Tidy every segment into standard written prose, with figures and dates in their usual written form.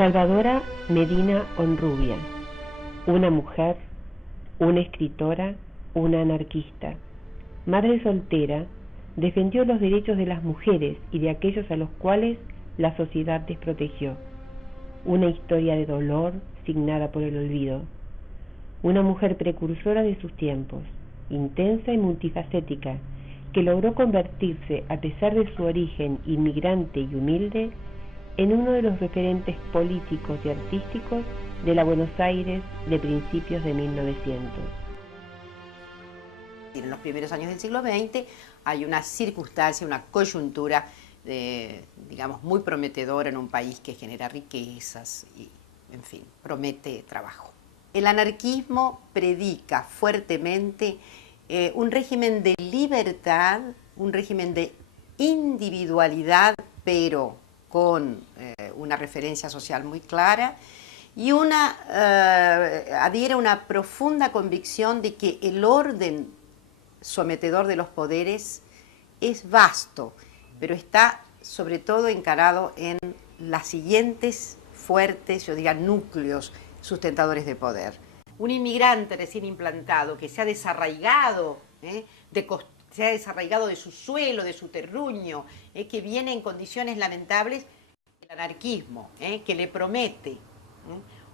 Salvadora Medina Honrubia, una mujer, una escritora, una anarquista. Madre soltera, defendió los derechos de las mujeres y de aquellos a los cuales la sociedad desprotegió. Una historia de dolor signada por el olvido. Una mujer precursora de sus tiempos, intensa y multifacética, que logró convertirse, a pesar de su origen inmigrante y humilde, en uno de los referentes políticos y artísticos de la Buenos Aires de principios de 1900. En los primeros años del siglo XX hay una circunstancia, una coyuntura, digamos, muy prometedora en un país que genera riquezas y, en fin, promete trabajo. El anarquismo predica fuertemente un régimen de libertad, un régimen de individualidad, pero con una referencia social muy clara, y adhiere una profunda convicción de que el orden sometedor de los poderes es vasto, pero está sobre todo encarado en las siguientes fuertes, yo diría, núcleos sustentadores de poder. Un inmigrante recién implantado que se ha desarraigado, se ha desarraigado de su suelo, de su terruño, que viene en condiciones lamentables, el anarquismo, que le promete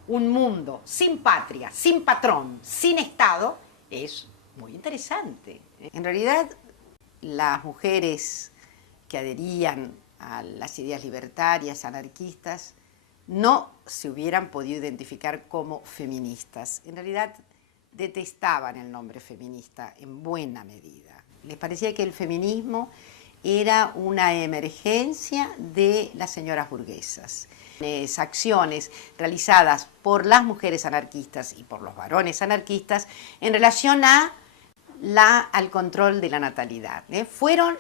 un mundo sin patria, sin patrón, sin Estado, es muy interesante. En realidad, las mujeres que adherían a las ideas libertarias, anarquistas, no se hubieran podido identificar como feministas. En realidad, detestaban el nombre feminista en buena medida. Les parecía que el feminismo era una emergencia de las señoras burguesas. Acciones realizadas por las mujeres anarquistas y por los varones anarquistas en relación al control de la natalidad. Fueron,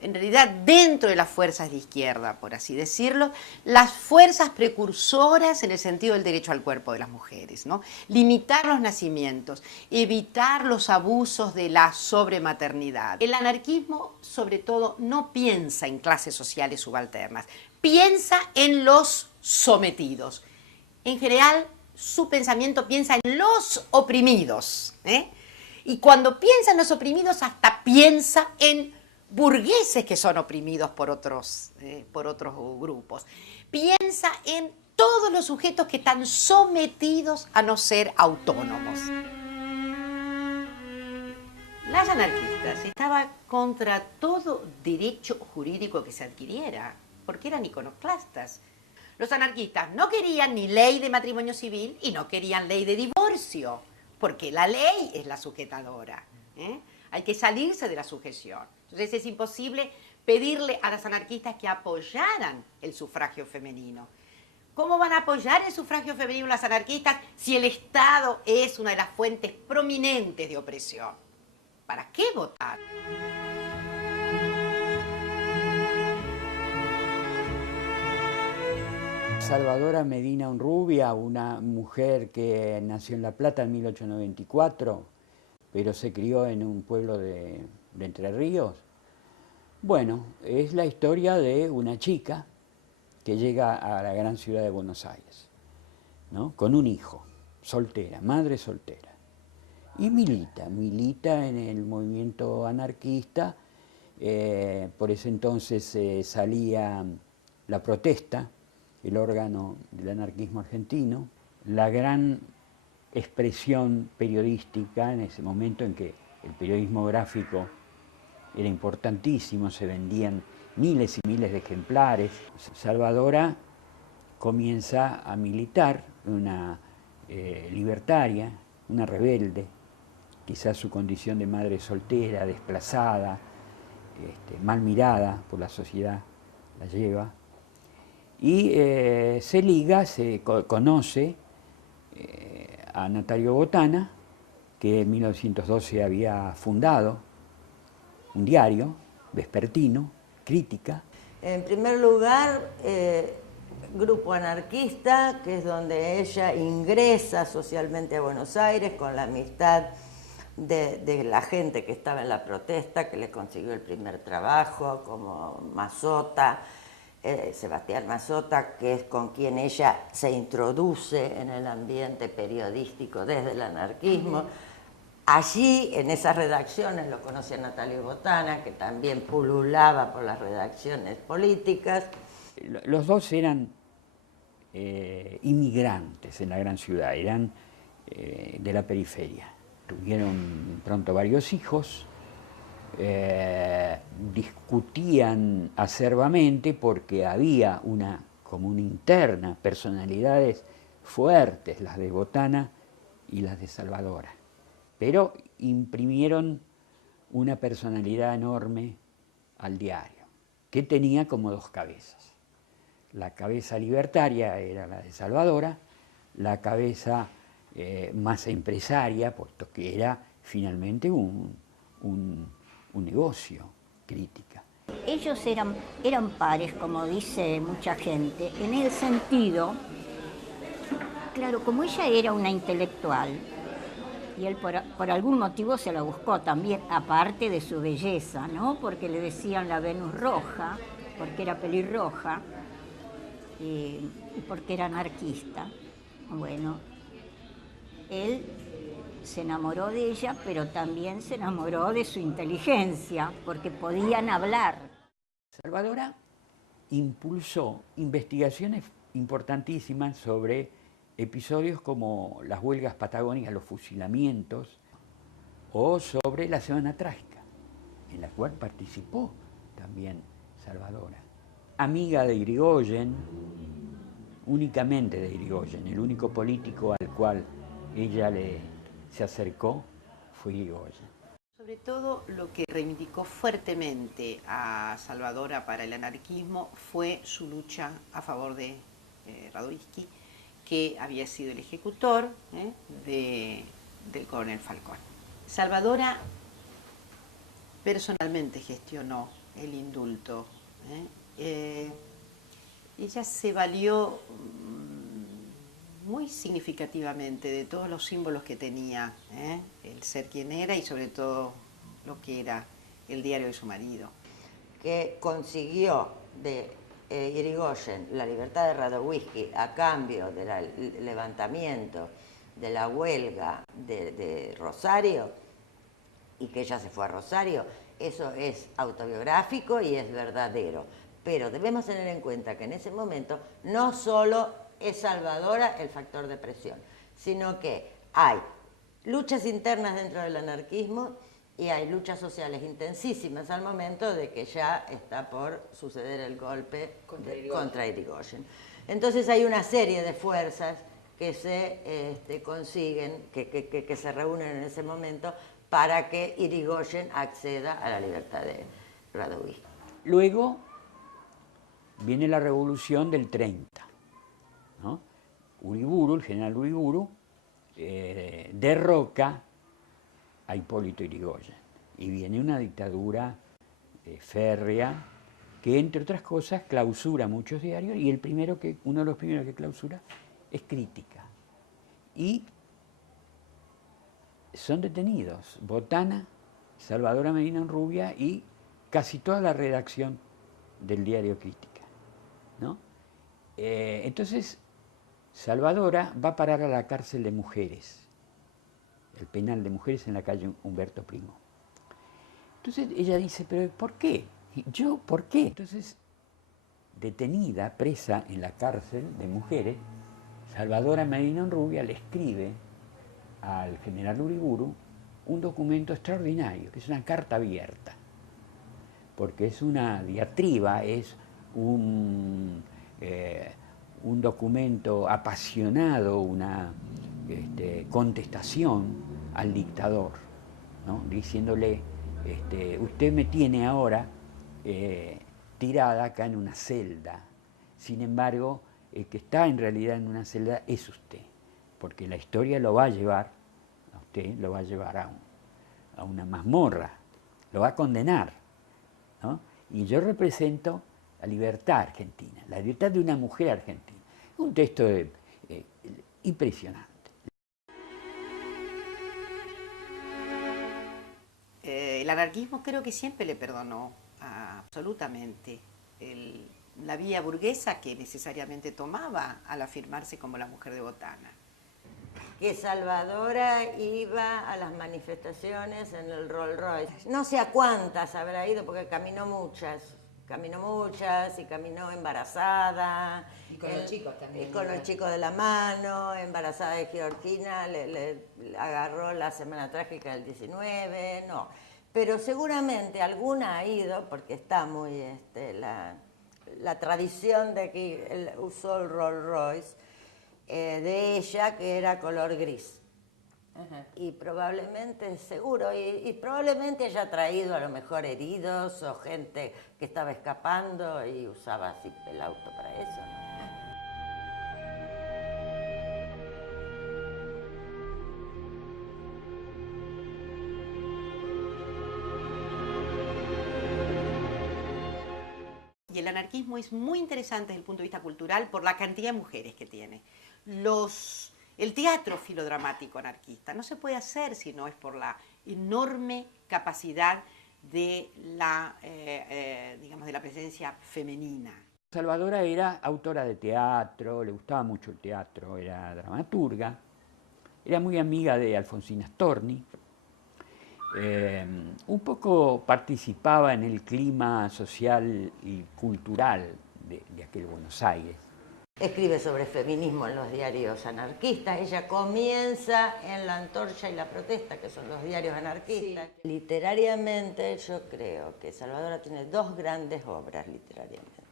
en realidad, dentro de las fuerzas de izquierda, por así decirlo, las fuerzas precursoras en el sentido del derecho al cuerpo de las mujeres, ¿no? Limitar los nacimientos, evitar los abusos de la sobrematernidad. El anarquismo, sobre todo, no piensa en clases sociales subalternas, piensa en los sometidos. En general, su pensamiento piensa en los oprimidos, y cuando piensa en los oprimidos, hasta piensa en burgueses que son oprimidos por otros grupos. Piensa en todos los sujetos que están sometidos a no ser autónomos. Las anarquistas estaban contra todo derecho jurídico que se adquiriera, porque eran iconoclastas. Los anarquistas no querían ni ley de matrimonio civil y no querían ley de divorcio, porque la ley es la sujetadora. Hay que salirse de la sujeción. Entonces es imposible pedirle a las anarquistas que apoyaran el sufragio femenino. ¿Cómo van a apoyar el sufragio femenino las anarquistas si el Estado es una de las fuentes prominentes de opresión? ¿Para qué votar? Salvadora Medina Honrubia, una mujer que nació en La Plata en 1894, pero se crió en un pueblo de Entre Ríos. Bueno, es la historia de una chica que llega a la gran ciudad de Buenos Aires, ¿no? Con un hijo, soltera, madre soltera. Y milita en el movimiento anarquista. Por ese entonces salía La Protesta, el órgano del anarquismo argentino, la gran expresión periodística en ese momento en que el periodismo gráfico era importantísimo, se vendían miles y miles de ejemplares. Salvadora comienza a militar, una libertaria, una rebelde, quizás su condición de madre soltera, desplazada, mal mirada por la sociedad, la lleva, y se liga, se conoce a Natalio Botana, que en 1912 había fundado un diario vespertino, Crítica. En primer lugar, grupo anarquista, que es donde ella ingresa socialmente a Buenos Aires con la amistad de la gente que estaba en la protesta, que le consiguió el primer trabajo como mazota, Sebastián Mazzotta, que es con quien ella se introduce en el ambiente periodístico desde el anarquismo. Allí, en esas redacciones, lo conoce a Natalio Botana, que también pululaba por las redacciones políticas. Los dos eran inmigrantes en la gran ciudad, eran de la periferia. Tuvieron pronto varios hijos, discutían acerbamente porque había como una interna, personalidades fuertes, las de Botana y las de Salvadora, pero imprimieron una personalidad enorme al diario, que tenía como dos cabezas. La cabeza libertaria era la de Salvadora, la cabeza más empresaria, puesto que era finalmente un negocio, crítica. Ellos eran pares, como dice mucha gente, en el sentido, claro, como ella era una intelectual, y él por algún motivo se la buscó también, aparte de su belleza, ¿no? Porque le decían la Venus roja, porque era pelirroja, y porque era anarquista. Bueno, él se enamoró de ella, pero también se enamoró de su inteligencia, porque podían hablar. Salvadora impulsó investigaciones importantísimas sobre episodios como las huelgas patagónicas, los fusilamientos, o sobre la Semana Trágica, en la cual participó también Salvadora. Amiga de Irigoyen, únicamente de Irigoyen, el único político al cual ella se acercó fue Irigoyen. Sobre todo lo que reivindicó fuertemente a Salvadora para el anarquismo fue su lucha a favor de Radovisky, que había sido el ejecutor del coronel Falcón. Salvadora personalmente gestionó el indulto. Ella se valió muy significativamente de todos los símbolos que tenía, el ser quien era y sobre todo lo que era el diario de su marido. Que consiguió de Irigoyen la libertad de Radovisky a cambio del levantamiento de la huelga de Rosario, y que ella se fue a Rosario, eso es autobiográfico y es verdadero. Pero debemos tener en cuenta que en ese momento no solo es Salvadora el factor de presión, sino que hay luchas internas dentro del anarquismo y hay luchas sociales intensísimas al momento de que ya está por suceder el golpe contra Irigoyen. Entonces hay una serie de fuerzas que se consiguen, que se reúnen en ese momento para que Irigoyen acceda a la libertad de Radovisky. Luego viene la revolución del 30, ¿no? Uriburu, el general Uriburu, derroca a Hipólito Yrigoyen y viene una dictadura férrea que, entre otras cosas, clausura muchos diarios, y uno de los primeros que clausura es Crítica. Y son detenidos Botana, Salvadora Medina Onrubia y casi toda la redacción del diario Crítica, ¿no? Entonces, Salvadora va a parar a la cárcel de mujeres, el penal de mujeres en la calle Humberto Primo. Entonces ella dice, pero ¿por qué? ¿Por qué? Entonces, detenida, presa en la cárcel de mujeres, Salvadora Medina Onrubia le escribe al general Uriburu un documento extraordinario, que es una carta abierta, porque es una diatriba, es un documento apasionado, una contestación al dictador, ¿no? Diciéndole, usted me tiene ahora tirada acá en una celda, sin embargo, el que está en realidad en una celda es usted, porque la historia lo va a llevar, a usted lo va a llevar a una mazmorra, lo va a condenar, ¿no? Y yo represento la libertad argentina, la libertad de una mujer argentina. Un texto impresionante. El anarquismo creo que siempre le perdonó absolutamente la vía burguesa que necesariamente tomaba al afirmarse como la mujer de Botana. Que Salvadora iba a las manifestaciones en el Rolls Royce. No sé a cuántas habrá ido, porque caminó muchas y caminó embarazada. Y con los chicos también. Y con los chicos de la mano, embarazada de Georgina, le agarró la semana trágica del 19, no. Pero seguramente alguna ha ido, porque está muy la tradición de que él usó el Rolls Royce, de ella, que era color gris. Ajá. Y probablemente, seguro, y probablemente haya traído a lo mejor heridos o gente que estaba escapando y usaba así el auto para eso, ¿no? Y el anarquismo es muy interesante desde el punto de vista cultural por la cantidad de mujeres que tiene. El teatro filodramático anarquista no se puede hacer si no es por la enorme capacidad de digamos, de la presencia femenina. Salvadora era autora de teatro, le gustaba mucho el teatro, era dramaturga, era muy amiga de Alfonsina Storni, un poco participaba en el clima social y cultural de aquel Buenos Aires. Escribe sobre feminismo en los diarios anarquistas. Ella comienza en La Antorcha y La Protesta, que son los diarios anarquistas. Sí. Literariamente, yo creo que Salvadora tiene dos grandes obras literariamente.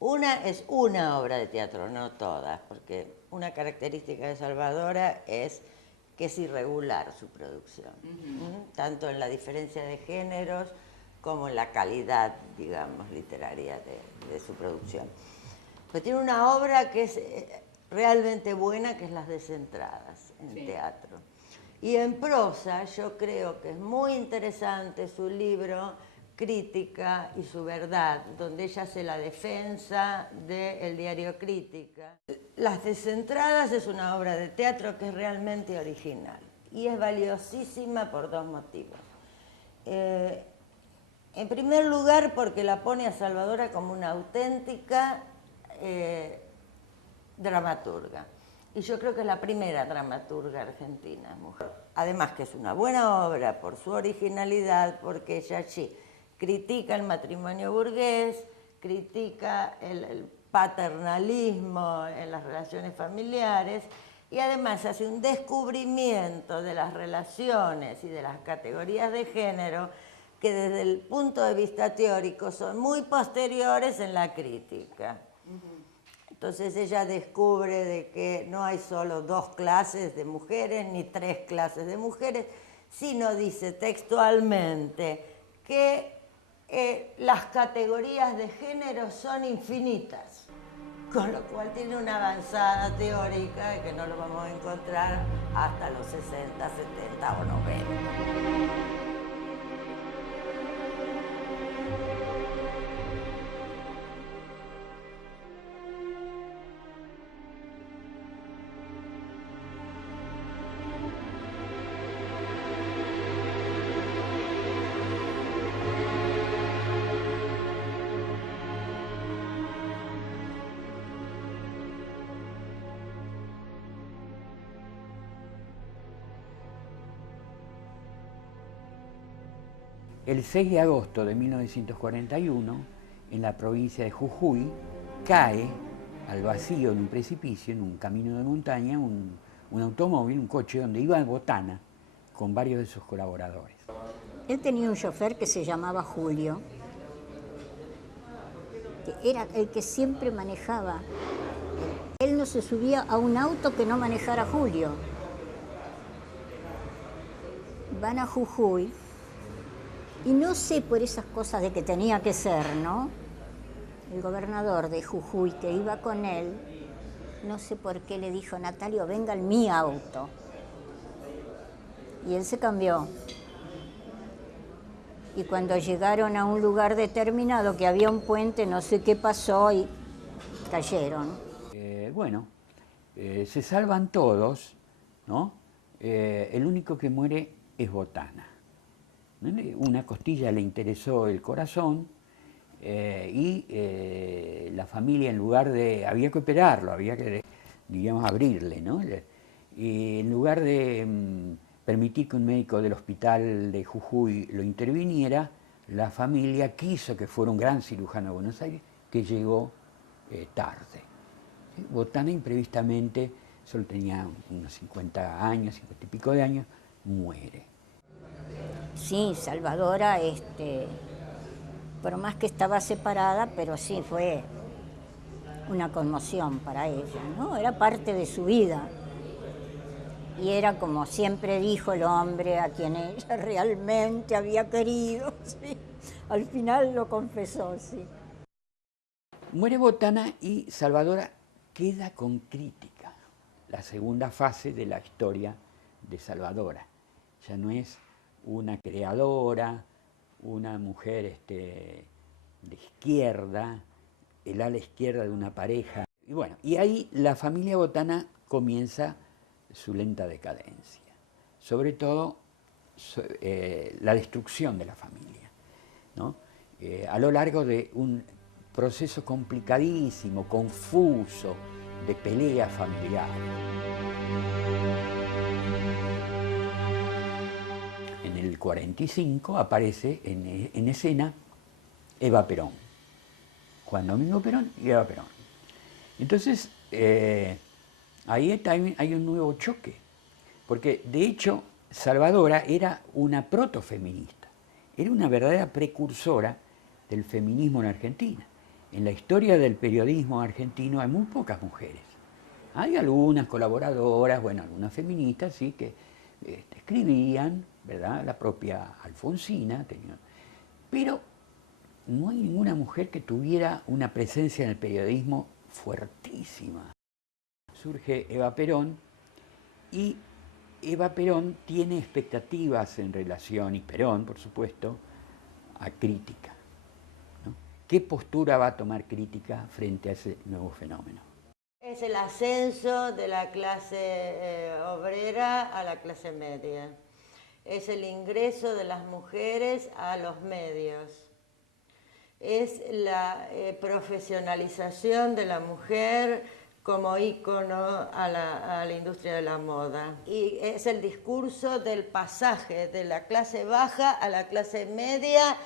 Una es una obra de teatro, no todas, porque una característica de Salvadora es que es irregular su producción, tanto en la diferencia de géneros como en la calidad, digamos, literaria de su producción. Pero tiene una obra que es realmente buena, que es Las Descentradas, en teatro. Y en prosa yo creo que es muy interesante su libro Crítica y su verdad, donde ella hace la defensa del diario Crítica. Las Descentradas es una obra de teatro que es realmente original y es valiosísima por dos motivos. En primer lugar, porque la pone a Salvadora como una auténtica dramaturga. Y yo creo que es la primera dramaturga argentina, mujer. Además que es una buena obra por su originalidad, porque ella allí critica el matrimonio burgués, critica el paternalismo en las relaciones familiares y además hace un descubrimiento de las relaciones y de las categorías de género que desde el punto de vista teórico son muy posteriores en la crítica. Entonces ella descubre de que no hay solo dos clases de mujeres ni tres clases de mujeres, sino dice textualmente que las categorías de género son infinitas, con lo cual tiene una avanzada teórica que no lo vamos a encontrar hasta los 60, 70 o 90. El 6 de agosto de 1941, en la provincia de Jujuy, cae al vacío en un precipicio, en un camino de montaña, un automóvil, un coche donde iba Botana con varios de sus colaboradores. Él tenía un chofer que se llamaba Julio, que era el que siempre manejaba. Él no se subía a un auto que no manejara Julio. Van a Jujuy. Y no sé por esas cosas de que tenía que ser, ¿no? El gobernador de Jujuy que iba con él, no sé por qué le dijo, Natalio, venga en mi auto. Y él se cambió. Y cuando llegaron a un lugar determinado, que había un puente, no sé qué pasó y cayeron. Se salvan todos, ¿no? El único que muere es Botana. Una costilla le interesó el corazón La familia, en lugar de, había que operarlo, había que, digamos, abrirle, ¿no? Y en lugar de permitir que un médico del hospital de Jujuy lo interviniera, la familia quiso que fuera un gran cirujano de Buenos Aires, que llegó tarde. ¿Sí? Botana imprevistamente, solo tenía unos 50 años, 50 y pico de años, muere. Sí, Salvadora, por más que estaba separada, pero sí fue una conmoción para ella, ¿no? Era parte de su vida. Y era, como siempre dijo, el hombre a quien ella realmente había querido, ¿sí? Al final lo confesó, sí. Muere Botana y Salvadora queda con crítica. La segunda fase de la historia de Salvadora. Ya no es una creadora, una mujer de izquierda, el ala izquierda de una pareja. Y bueno, y ahí la familia Botana comienza su lenta decadencia. Sobre todo la destrucción de la familia, ¿no? A lo largo de un proceso complicadísimo, confuso, de pelea familiar. En el 45 aparece en escena Eva Perón, Juan Domingo Perón y Eva Perón. Entonces, ahí también hay un nuevo choque, porque de hecho Salvadora era una protofeminista, era una verdadera precursora del feminismo en Argentina. En la historia del periodismo argentino hay muy pocas mujeres. Hay algunas colaboradoras, bueno, algunas feministas, sí, que escribían, ¿verdad? La propia Alfonsina tenía, pero no hay ninguna mujer que tuviera una presencia en el periodismo fuertísima. Surge Eva Perón y Eva Perón tiene expectativas en relación, y Perón, por supuesto, a crítica, ¿no? ¿Qué postura va a tomar crítica frente a ese nuevo fenómeno? Es el ascenso de la clase obrera a la clase media. Es el ingreso de las mujeres a los medios. Es la profesionalización de la mujer como ícono a la industria de la moda. Y es el discurso del pasaje de la clase baja a la clase media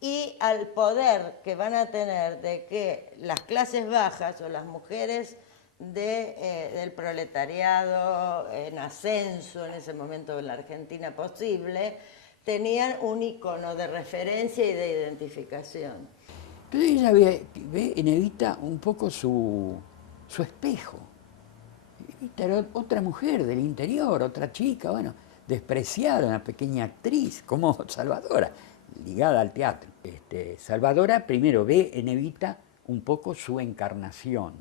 y al poder que van a tener de que las clases bajas o las mujeres del proletariado en ascenso en ese momento en la Argentina posible, tenían un ícono de referencia y de identificación. Entonces ella ve en Evita un poco su espejo. Evita era otra mujer del interior, otra chica, bueno, despreciada, una pequeña actriz, como Salvadora, ligada al teatro. Salvadora primero ve en Evita un poco su encarnación.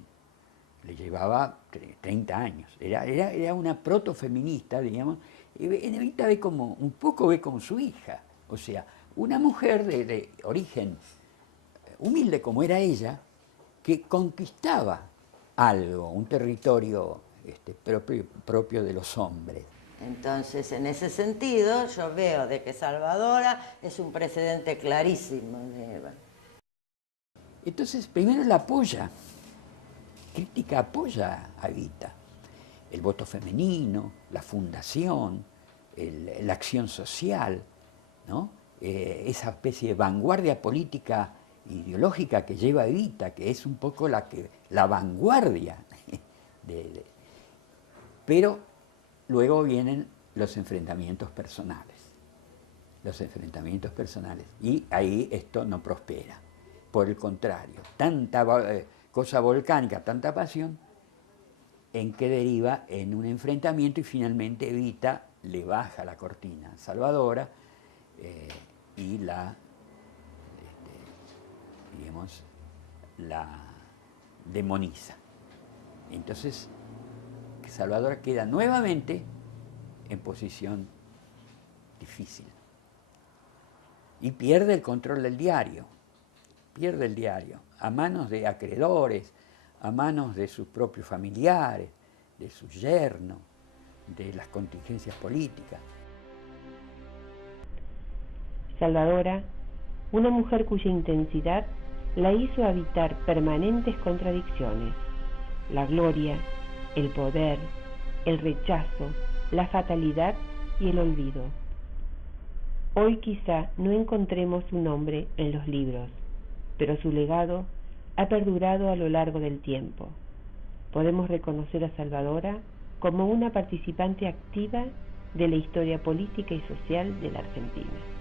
Le llevaba 30 años, era una protofeminista, digamos. En Evita un poco ve como su hija, o sea, una mujer de origen humilde como era ella, que conquistaba algo, un territorio propio de los hombres. Entonces, en ese sentido, yo veo de que Salvadora es un precedente clarísimo de Eva. Entonces, primero la apoya, crítica apoya a Evita, el voto femenino, la fundación, la acción social, ¿no? Esa especie de vanguardia política ideológica que lleva Evita, que es un poco la vanguardia. Pero luego vienen los enfrentamientos personales. Y ahí esto no prospera. Por el contrario, tanta cosa volcánica, tanta pasión, en que deriva en un enfrentamiento y finalmente Evita le baja la cortina a Salvadora y la demoniza. Entonces, Salvador queda nuevamente en posición difícil y pierde el control del diario, a manos de acreedores, a manos de sus propios familiares, de su yerno, de las contingencias políticas. Salvadora, una mujer cuya intensidad la hizo habitar permanentes contradicciones: la gloria, el poder, el rechazo, la fatalidad y el olvido. Hoy quizá no encontremos su nombre en los libros, pero su legado ha perdurado a lo largo del tiempo. Podemos reconocer a Salvadora como una participante activa de la historia política y social de la Argentina.